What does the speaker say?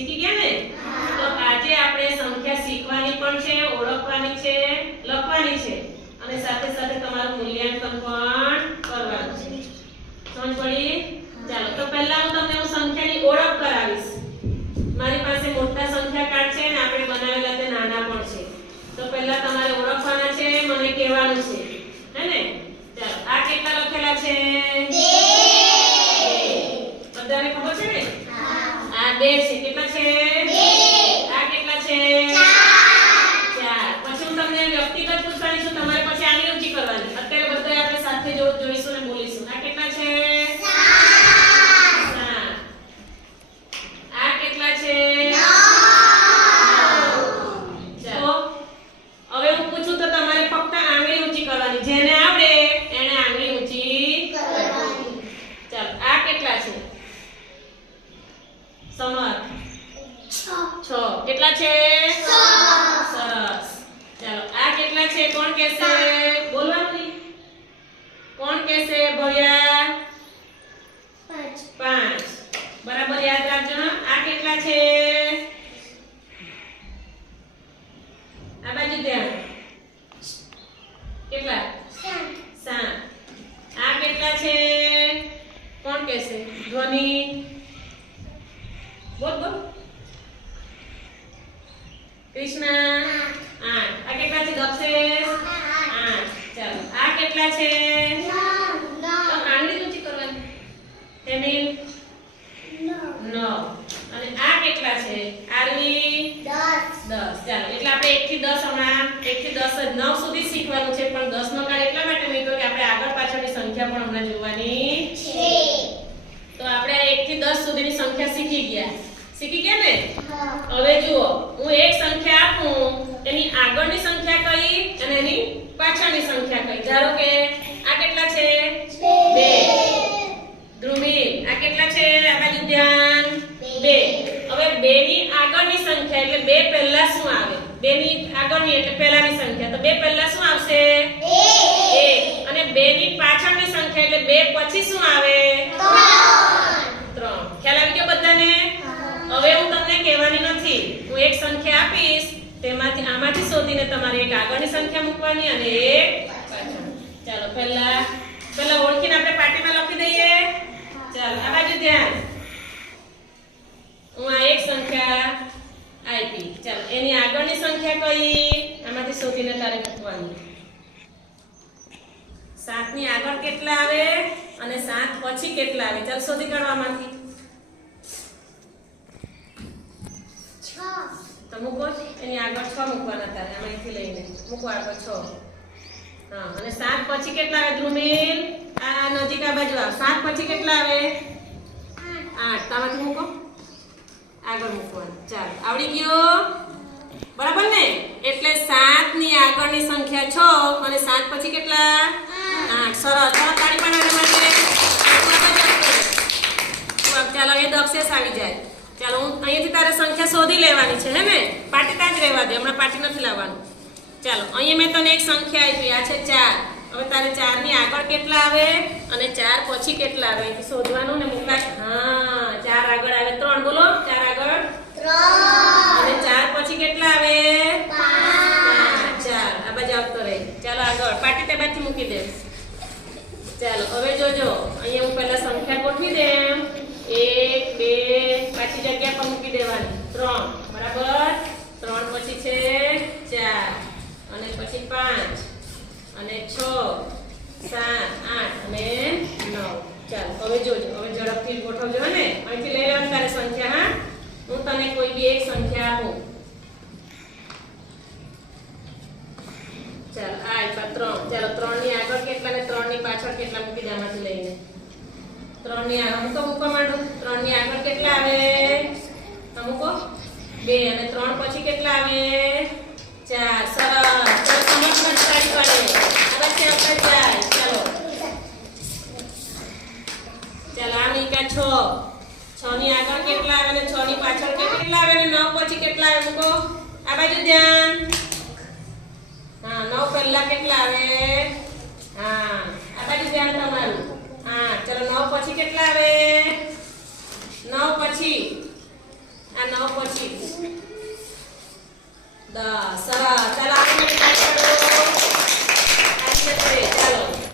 શીખી ગયા ને? તો આજે આપણે સંખ્યા શીખવાની પણ છે, ઓળખવાની છે, લખવાની છે. અને સાથે સાથે તમારું મૂલ્યાંકન પણ કરવાનું છે. સમજ પડી ચાલો તો પહેલા હું તમને હું સંખ્યાની ઓળખ કરાવીશ મારી પાસે મોટા સંખ્યા કાર્ડ છે ને આપણે બનાવેલા તે નાના પણ છે તો પહેલા તમારે ઓળખવાના છે મને કહેવાનું છે હે ને ચાલો આ કેટલા લખેલા છે બે. બધાને ખબર છે ને આ બે છે કેટલા છે આ કેટલા છે ચાર પછી હું તમને વ્યક્તિગત પૂછવાની છું તમારે પછી આની ઊંચી કરવાની અત્યારે બધા આપણે સાથે જો જોઈશું ને બોલીશું આ કેટલા છે સાત. આ કેટલા છે ચાલો હવે હું પૂછું તો તમારે ફક્ત આંગળી ઊંચી કરવાની જેને આવડે એને આંગળી ઊંચી ચાલો આ કેટલા છે સમર છ કેટલા છે સરસ ચાલો આ કેટલા છે કોણ કહેશે બોલવાનું નહીં કોણ કહેશે ભૈયા પાંચ બરાબર યાદ રાખજો હં? આ કેટલા છે આ બાજુ ધ્યાન કેટલા સાત આ કેટલા છે કોણ કહેશે ધ્વનિ બોલ બોલ કૃષ્ણ આઠ આ કેટલા છે? દક્ષેશ આઠ. ચાલો આ કેટલા છે? તો આંગળી ઊંચી કરવાની. હેમિલ નવ. અને આ કેટલા છે? આરવી દસ. ચાલો એટલે આપણે એક થી દસ હમણાં એક થી દસ નવ સુધી શીખવાનું છે પણ દસ નો કાળ એટલા માટે મૂક્યો કે આપણે આગળ પાછળની સંખ્યા પણ હમણાં જોવાની તો આપણે એક થી દસ સુધીની સંખ્યા શીખી ગયા. શીખી ગયા ને? હવે જુઓ હું એક સંખ્યા આપું એની આગળની સંખ્યા કઈ અને એની પાછળની સંખ્યા કઈ ધારો કે આ કેટલા છે? બે. ધ્રુવી આ કેટલા છે? આ બાજુ ધ્યાન. બે. હવે બે ની આગળની સંખ્યા એટલે બે પહેલા શું આવે? બે ની આગળની એટલે પહેલાની સંખ્યા. તો બે પહેલા શું આવશે? એક. અને બે ની પાછળની સંખ્યા એટલે બે પછી શું આવે? ત્રણ. ખ્યાલ આવી ગયો બધાને? હવે હું તમને કહેવાની નથી. હું એક સંખ્યા આપીશ તેમાંથી આમાંથી શોધીને તમારે એક આગળની સંખ્યા મૂકવાની અને એક ચાલો પહેલા પહેલા ઓળખીને આપણે પાટીમાં લખી દઈએ. ચાલો આ બાજુ ધ્યાન. હું આ એક સંખ્યા આપી. ચાલો એની આગળની સંખ્યા કઈ? આમાંથી શોધીને તારે મૂકવાની સાતની આગળ કેટલા આવે? અને સાત પછી કેટલા આવે? ચાલ શોધી કાઢવામાંથી. તો મૂકો. એની આગળ છ મૂકવાના તારે આમાં અહીંથી લઈને. મૂકો આગળ છ. હા, અને સાત પછી કેટલા આવે ધ્રુમિલ? આ નજીક આ બાજુ આવ. સાત પછી કેટલા આવે? આઠ. તામાંથી મૂકો. આગળ મૂકવાનું. ચાલો. આવડી ગયો? બરાબર ને? એટલે 7 ની આગળની સંખ્યા છ અને સાત પછી કેટલા? આઠ. સરસ. ચાલો, તાળી પાડવા માટે ચાલો, એ દક્ષેસ આવી જાય. ચાલો, હું અહીંયાથી તારે સંખ્યા શોધી લેવાની છે, હે ને? પાટી ત્યાં જ રહેવા દે. હમણાં પાટી નથી લાવવાનું. ચાલો અહીંયા મેં તને એક સંખ્યા આપી આ છે ચાર. હવે તારે ચારની આગળ કેટલા આવે? અને ચાર પછી કેટલા આવે? એ શોધવાનું ને મુકા હા ચાર આગળ આવે. ત્રણ બોલો. ચાર આગળ? અને ચાર પછી કેટલા આવે? ચાર. આ બાજુ આવતો રહે. ચાલો આગળ પાટી તે મૂકી દે. ચાલો હવે જોજો. અહીંયા હું પહેલા સંખ્યા ગોઠવી દઉં એક બે પાછી જગ્યા પર મૂકી દેવાની. ત્રણ. બરાબર ત્રણ પછી છે ચાર અને પછી પાંચ અને છ, સાત, આઠ અને નવ. ચાલો, હવે જોજો, હવે ઝડપથી ગોઠવજો, હે ને? અહીંથી લઈ લેવાની તારે સંખ્યા, હા? હું તને કોઈ બી એક સંખ્યા આપું. ચાલો, આ આપ્યા ત્રણ. ચાલો ત્રણની આગળ કેટલા ને ત્રણની પાછળ કેટલા મૂકી દે લઈને? ત્રણની આગળ મૂકો મૂકવા માંડું. ત્રણની આગળ કેટલા આવે? તો મૂકો. બે અને ત્રણ પછી કેટલા આવે? ચાર. સરસ ચાલો સમજમાં જ તાળી પાડે ચાલો ચાલો આ મીકા છ. છ ની આગળ કેટલા આવે ને છ પાછળ કેટલા આવે ને નવ પછી કેટલા આવે મૂકો? ધ્યાન. હા, નવ પહેલા કેટલા આવે? હા, આ ધ્યાન તમારું. હા, ચલો, નવ પછી કેટલા આવે? નવ પછી. આ નવ પછી. દસ. સરસ ચાલો Yeah.